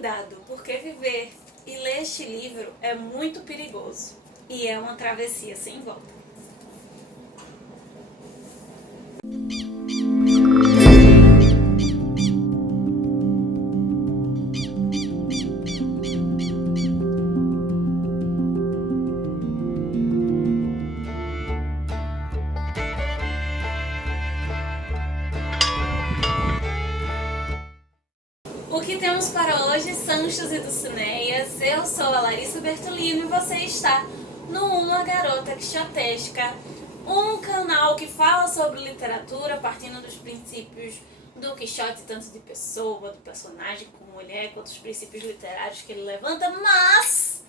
cuidado, porque viver e ler este livro é muito perigoso e é uma travessia sem volta. O que temos para hoje, Sanchos e Dulcinéias? Eu sou a Larissa Bertolino e você está no Uma Garota Quixotesca, um canal que fala sobre literatura partindo dos princípios do Quixote, tanto de pessoa, do personagem, como mulher, quanto os princípios literários que ele levanta, mas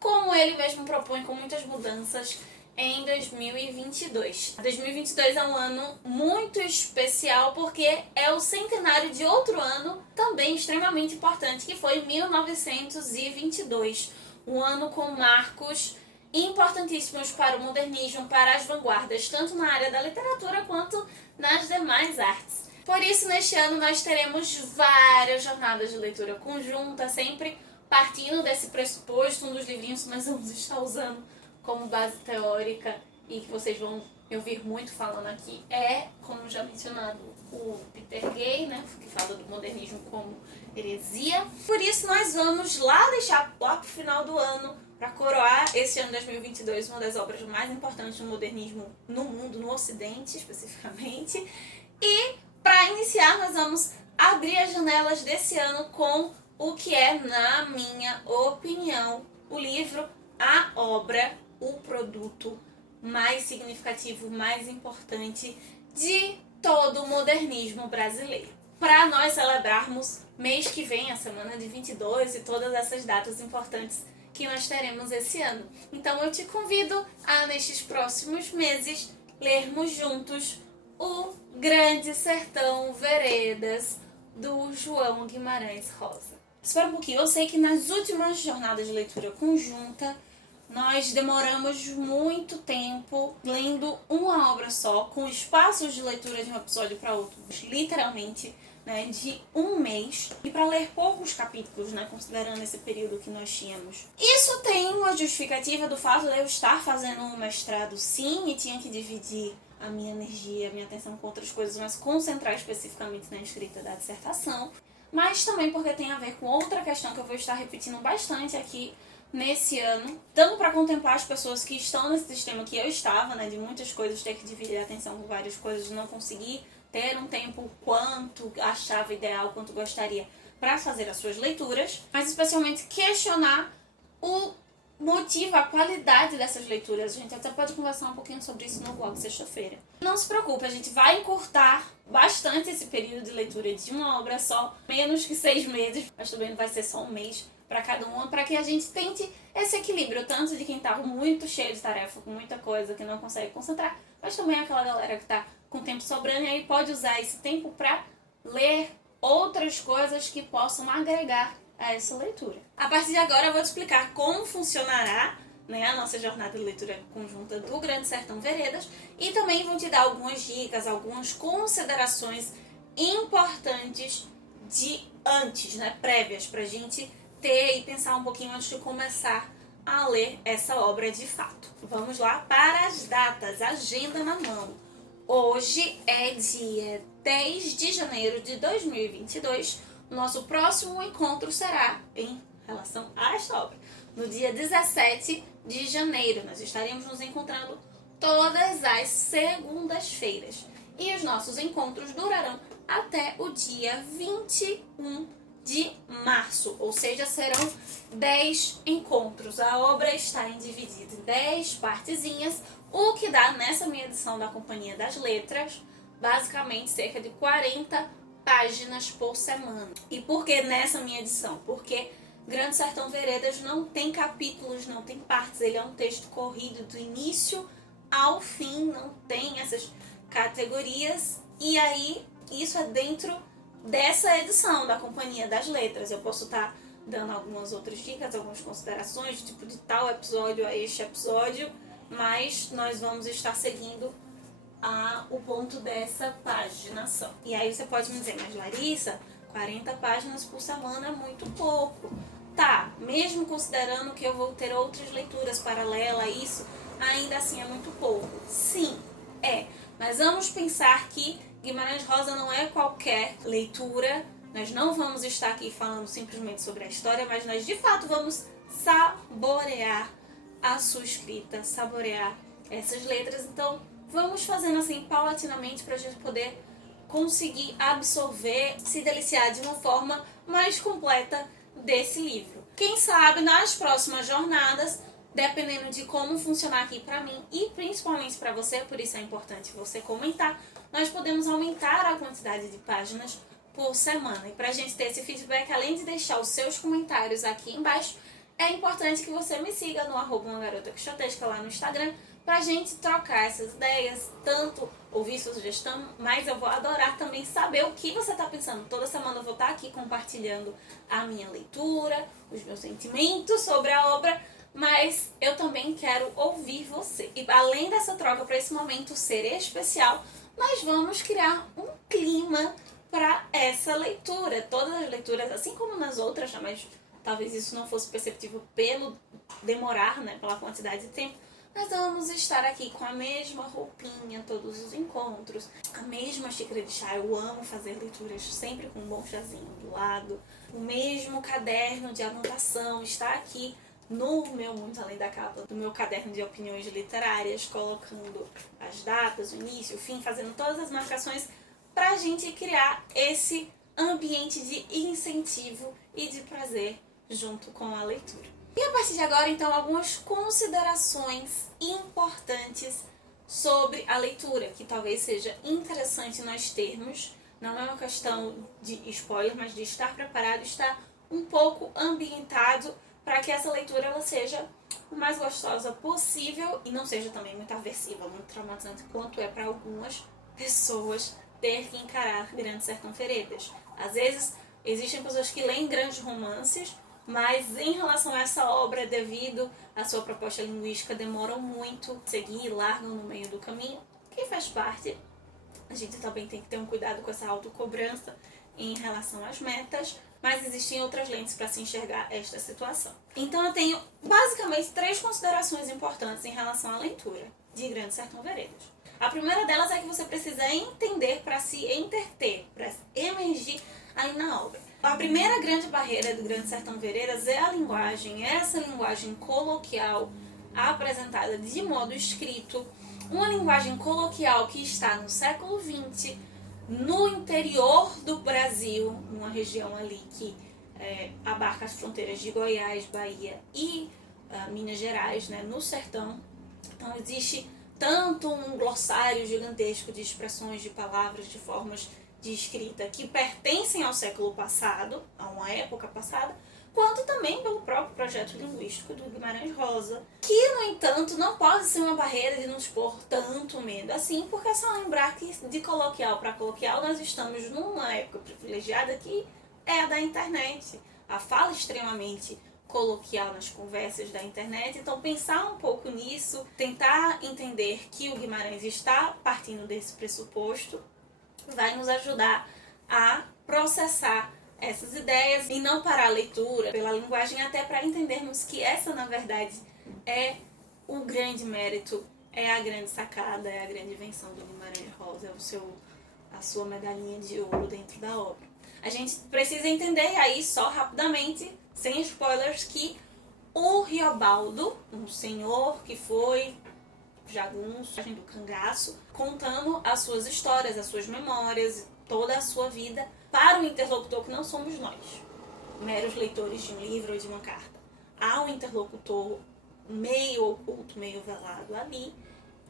como ele mesmo propõe, com muitas mudanças em 2022. 2022 é um ano muito especial porque é o centenário de outro ano também extremamente importante, que foi 1922. Um ano com marcos importantíssimos para o modernismo, para as vanguardas, tanto na área da literatura quanto nas demais artes. Por isso, neste ano, nós teremos várias jornadas de leitura conjunta, sempre partindo desse pressuposto. Um dos livrinhos que nós vamos estar usando como base teórica e que vocês vão me ouvir muito falando aqui é, como já mencionado, o Peter Gay, né, que fala do modernismo como heresia. Por isso nós vamos lá deixar lá pro final do ano, para coroar esse ano 2022, uma das obras mais importantes do modernismo no mundo, no Ocidente especificamente. E para iniciar, nós vamos abrir as janelas desse ano com o que é, na minha opinião, o livro, a obra, o produto mais significativo, mais importante de todo o modernismo brasileiro. Para nós celebrarmos mês que vem, a semana de 22 e todas essas datas importantes que nós teremos esse ano. Então eu te convido a, nestes próximos meses, lermos juntos o Grande Sertão Veredas, do João Guimarães Rosa. Espera um pouquinho, eu sei que nas últimas jornadas de leitura conjunta nós demoramos muito tempo lendo uma obra só, com espaços de leitura de um episódio para outro, literalmente, né, de um mês, e para ler poucos capítulos, né, considerando esse período que nós tínhamos. Isso tem uma justificativa do fato de eu estar fazendo um mestrado, sim, e tinha que dividir a minha energia, a minha atenção com outras coisas, mas concentrar especificamente na escrita da dissertação, mas também porque tem a ver com outra questão que eu vou estar repetindo bastante aqui nesse ano, tanto para contemplar as pessoas que estão nesse sistema que eu estava, né, de muitas coisas, ter que dividir a atenção com várias coisas, não conseguir ter um tempo quanto achava ideal, quanto gostaria para fazer as suas leituras, mas especialmente questionar o motivo, a qualidade dessas leituras. A gente até pode conversar um pouquinho sobre isso no blog sexta-feira. Não se preocupe, a gente vai encurtar bastante esse período de leitura de uma obra só, menos que 6 meses, mas também não vai ser só um mês para cada uma, para que a gente tente esse equilíbrio, tanto de quem tá muito cheio de tarefa, com muita coisa, que não consegue concentrar, mas também aquela galera que tá com tempo sobrando e aí pode usar esse tempo para ler outras coisas que possam agregar a essa leitura. A partir de agora eu vou te explicar como funcionará, né, a nossa jornada de leitura conjunta do Grande Sertão Veredas, e também vou te dar algumas dicas, algumas considerações importantes de antes, né, prévias, pra gente ter e pensar um pouquinho antes de começar a ler essa obra de fato. Vamos lá para as datas, agenda na mão. Hoje é dia 10 de janeiro de 2022. O nosso próximo encontro será em relação a esta obra. No dia 17 de janeiro, nós estaremos nos encontrando todas as segundas-feiras. E os nossos encontros durarão até o dia 21 de março, ou seja, serão 10 encontros. A obra está dividida em 10 partezinhas, o que dá, nessa minha edição da Companhia das Letras, basicamente cerca de 40 páginas por semana. E por que nessa minha edição? Porque Grande Sertão Veredas não tem capítulos, não tem partes, ele é um texto corrido do início ao fim, não tem essas categorias, e aí isso é dentro dessa edição da Companhia das Letras. Eu posso estar dando algumas outras dicas, algumas considerações, tipo de tal episódio a este episódio, mas nós vamos estar seguindo o ponto dessa paginação. E aí você pode me dizer, mas Larissa, 40 páginas por semana é muito pouco. Tá, mesmo considerando que eu vou ter outras leituras paralelas a isso, ainda assim é muito pouco. Sim, é. Mas vamos pensar que Guimarães Rosa não é qualquer leitura. Nós não vamos estar aqui falando simplesmente sobre a história, mas nós de fato vamos saborear a sua escrita, saborear essas letras. Então vamos fazendo assim paulatinamente para a gente poder conseguir absorver, se deliciar de uma forma mais completa desse livro. Quem sabe nas próximas jornadas, dependendo de como funcionar aqui para mim e principalmente para você, por isso é importante você comentar, nós podemos aumentar a quantidade de páginas por semana. E para a gente ter esse feedback, além de deixar os seus comentários aqui embaixo, é importante que você me siga no @umaGarotaQuixotesca lá no Instagram, pra gente trocar essas ideias, tanto ouvir sua sugestão, mas eu vou adorar também saber o que você tá pensando. Toda semana eu vou estar aqui compartilhando a minha leitura, os meus sentimentos sobre a obra, mas eu também quero ouvir você. E além dessa troca, para esse momento ser especial, nós vamos criar um clima para essa leitura. Todas as leituras, assim como nas outras, mas talvez isso não fosse perceptível pelo demorar, né, pela quantidade de tempo, nós vamos estar aqui com a mesma roupinha, todos os encontros, a mesma xícara de chá. Eu amo fazer leituras sempre com um bom chazinho do lado. O mesmo caderno de anotação está aqui no meu Muito Além da Capa, do meu caderno de opiniões literárias, colocando as datas, o início, o fim, fazendo todas as marcações para a gente criar esse ambiente de incentivo e de prazer junto com a leitura. E a partir de agora, então, algumas considerações importantes sobre a leitura, que talvez seja interessante nós termos. Não é uma questão de spoiler, mas de estar preparado, estar um pouco ambientado para que essa leitura ela seja o mais gostosa possível e não seja também muito aversiva, muito traumatizante, quanto é para algumas pessoas ter que encarar Grande Sertão Veredas. Às vezes, existem pessoas que leem grandes romances, mas em relação a essa obra, devido à sua proposta linguística, demoram muito a seguir, largam no meio do caminho, que faz parte. A gente também tem que ter um cuidado com essa autocobrança em relação às metas, mas existem outras lentes para se enxergar esta situação. Então eu tenho basicamente 3 considerações importantes em relação à leitura de Grande Sertão Veredas. A primeira delas é que você precisa entender para se entreter, para emergir aí na obra. A primeira grande barreira do Grande Sertão Veredas é a linguagem, essa linguagem coloquial apresentada de modo escrito, uma linguagem coloquial que está no século XX, no interior do Brasil, numa região ali que abarca as fronteiras de Goiás, Bahia e Minas Gerais, né, no sertão. Então existe tanto um glossário gigantesco de expressões, de palavras, de formas de escrita que pertencem ao século passado, a uma época passada, quanto também pelo próprio projeto linguístico do Guimarães Rosa, que, no entanto, não pode ser uma barreira de nos pôr tanto medo assim, porque é só lembrar que de coloquial para coloquial nós estamos numa época privilegiada que é a da internet, a fala extremamente coloquial nas conversas da internet. Então pensar um pouco nisso, tentar entender que o Guimarães está partindo desse pressuposto, vai nos ajudar a processar essas ideias e não parar a leitura pela linguagem, até para entendermos que essa, na verdade, é o grande mérito, é a grande sacada, é a grande invenção do Guimarães Rosa, a sua medalhinha de ouro dentro da obra. A gente precisa entender aí, só rapidamente, sem spoilers, que o Riobaldo, um senhor que foi jagunço do cangaço, contando as suas histórias, as suas memórias, toda a sua vida para o interlocutor que não somos nós, meros leitores de um livro ou de uma carta. Há um interlocutor meio oculto, meio velado ali,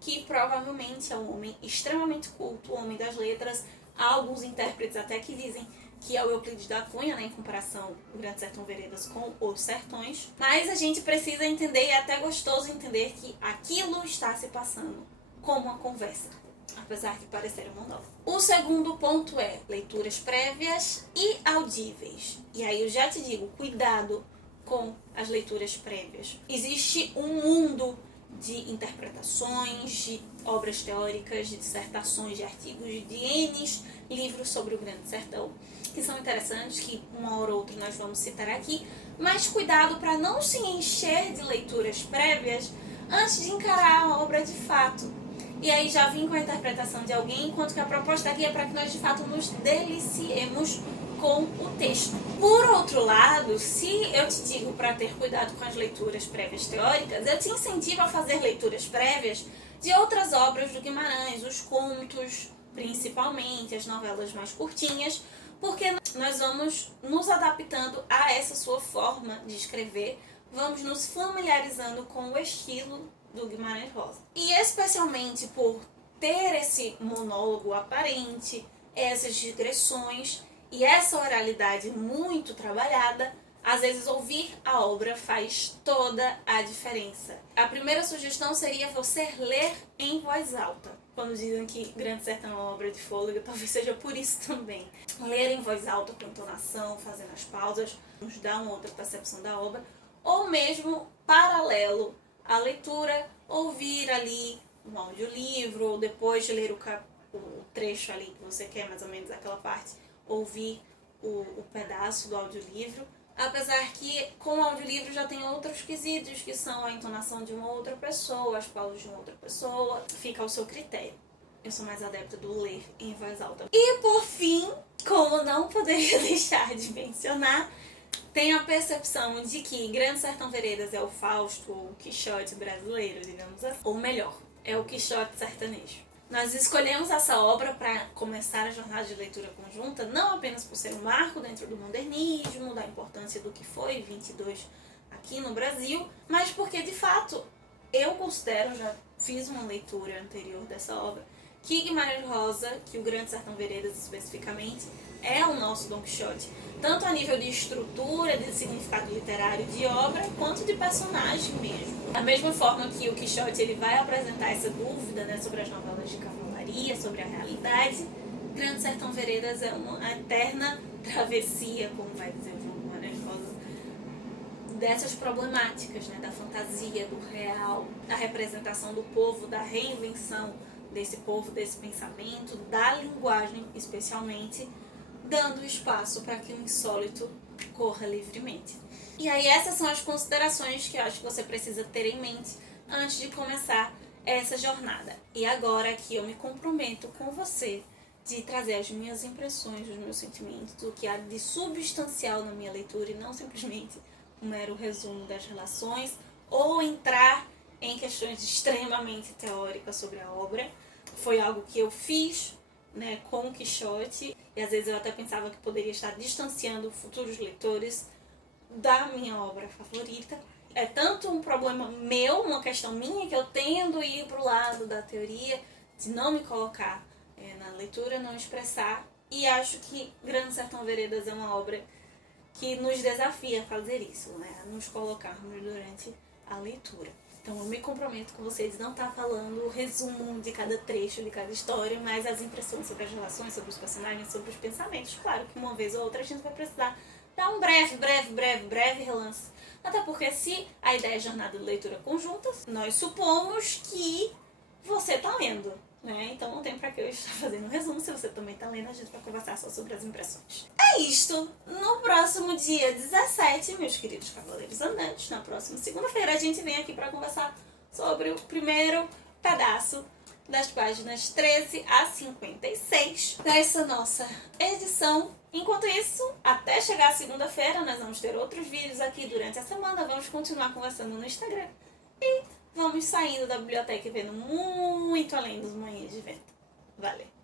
que provavelmente é um homem extremamente culto, um homem das letras. Há alguns intérpretes até que dizem que é o Euclides da Cunha, né, em comparação do Grande Sertão Veredas com Os Sertões. Mas a gente precisa entender, e é até gostoso entender, que aquilo está se passando como uma conversa, apesar de parecer uma monólogo. O segundo ponto é leituras prévias e audíveis. E aí eu já te digo, cuidado com as leituras prévias. Existe um mundo de interpretações, de obras teóricas, de dissertações, de artigos, de N livros sobre o Grande Sertão. que são interessantes, que uma hora ou outra nós vamos citar aqui, mas cuidado para não se encher de leituras prévias antes de encarar a obra de fato. E aí já vim com a interpretação de alguém, enquanto que a proposta aqui é para que nós de fato nos deliciemos com o texto. Por outro lado, se eu te digo para ter cuidado com as leituras prévias teóricas, eu te incentivo a fazer leituras prévias de outras obras do Guimarães, os contos, principalmente, as novelas mais curtinhas, porque nós vamos nos adaptando a essa sua forma de escrever, vamos nos familiarizando com o estilo do Guimarães Rosa. E especialmente por ter esse monólogo aparente, essas digressões e essa oralidade muito trabalhada, às vezes ouvir a obra faz toda a diferença. A primeira sugestão seria você ler em voz alta. Quando dizem que Grande Sertão é uma obra de fôlego, talvez seja por isso também. Ler em voz alta com entonação, fazendo as pausas, nos dá uma outra percepção da obra. Ou mesmo, paralelo à leitura, ouvir ali um audiolivro, ou depois de ler o trecho ali que você quer, mais ou menos aquela parte, ouvir o pedaço do audiolivro. Apesar que com o audiolivro já tem outros quesitos, que são a entonação de uma outra pessoa, as pausas de uma outra pessoa, fica ao seu critério. Eu sou mais adepta do ler em voz alta. E por fim, como não poderia deixar de mencionar, tem a percepção de que Grande Sertão Veredas é o Fausto, ou o Quixote brasileiro, digamos assim. Ou melhor, é o Quixote sertanejo. Nós escolhemos essa obra para começar a jornada de leitura conjunta, não apenas por ser um marco dentro do modernismo, da importância do que foi 22 aqui no Brasil, mas porque, de fato, eu considero, já fiz uma leitura anterior dessa obra, que Guimarães Rosa, que o Grande Sertão Veredas especificamente, é o nosso Don Quixote, tanto a nível de estrutura, de significado literário de obra, quanto de personagem mesmo. Da mesma forma que o Quixote ele vai apresentar essa dúvida, né, sobre as novelas de cavalaria, sobre a realidade, Grande Sertão Veredas é uma eterna travessia, como vai dizer o João Guimarães Rosa, dessas problemáticas, né, da fantasia, do real, da representação do povo, da reinvenção desse povo, desse pensamento, da linguagem especialmente, dando espaço para que o insólito corra livremente. E aí essas são as considerações que eu acho que você precisa ter em mente antes de começar essa jornada. E agora que eu me comprometo com você de trazer as minhas impressões, os meus sentimentos, o que há de substancial na minha leitura e não simplesmente um mero resumo das relações ou entrar em questões extremamente teóricas sobre a obra. Foi algo que eu fiz, né, com o Quixote, e às vezes eu até pensava que poderia estar distanciando futuros leitores da minha obra favorita. É tanto um problema meu, uma questão minha, que eu tendo a ir para o lado da teoria, de não me colocar na leitura, não expressar, e acho que Grande Sertão Veredas é uma obra que nos desafia a fazer isso, né, a nos colocarmos durante a leitura. Então eu me comprometo com vocês de não estar falando o resumo de cada trecho, de cada história, mas as impressões sobre as relações, sobre os personagens, sobre os pensamentos. Claro que uma vez ou outra a gente vai precisar dar um breve relance. Até porque se a ideia é jornada de leitura conjunta, nós supomos que você está lendo, né? Então não tem pra que eu estar fazendo um resumo. Se você também está lendo, a gente vai conversar só sobre as impressões. É isto. No próximo dia 17, meus queridos cavaleiros andantes, na próxima segunda-feira, a gente vem aqui para conversar sobre o primeiro pedaço das páginas 13 a 56 dessa nossa edição. Enquanto isso, até chegar a segunda-feira, nós vamos ter outros vídeos aqui durante a semana, vamos continuar conversando no Instagram e vamos saindo da biblioteca e vendo muito além dos moinhos de vento. Valeu!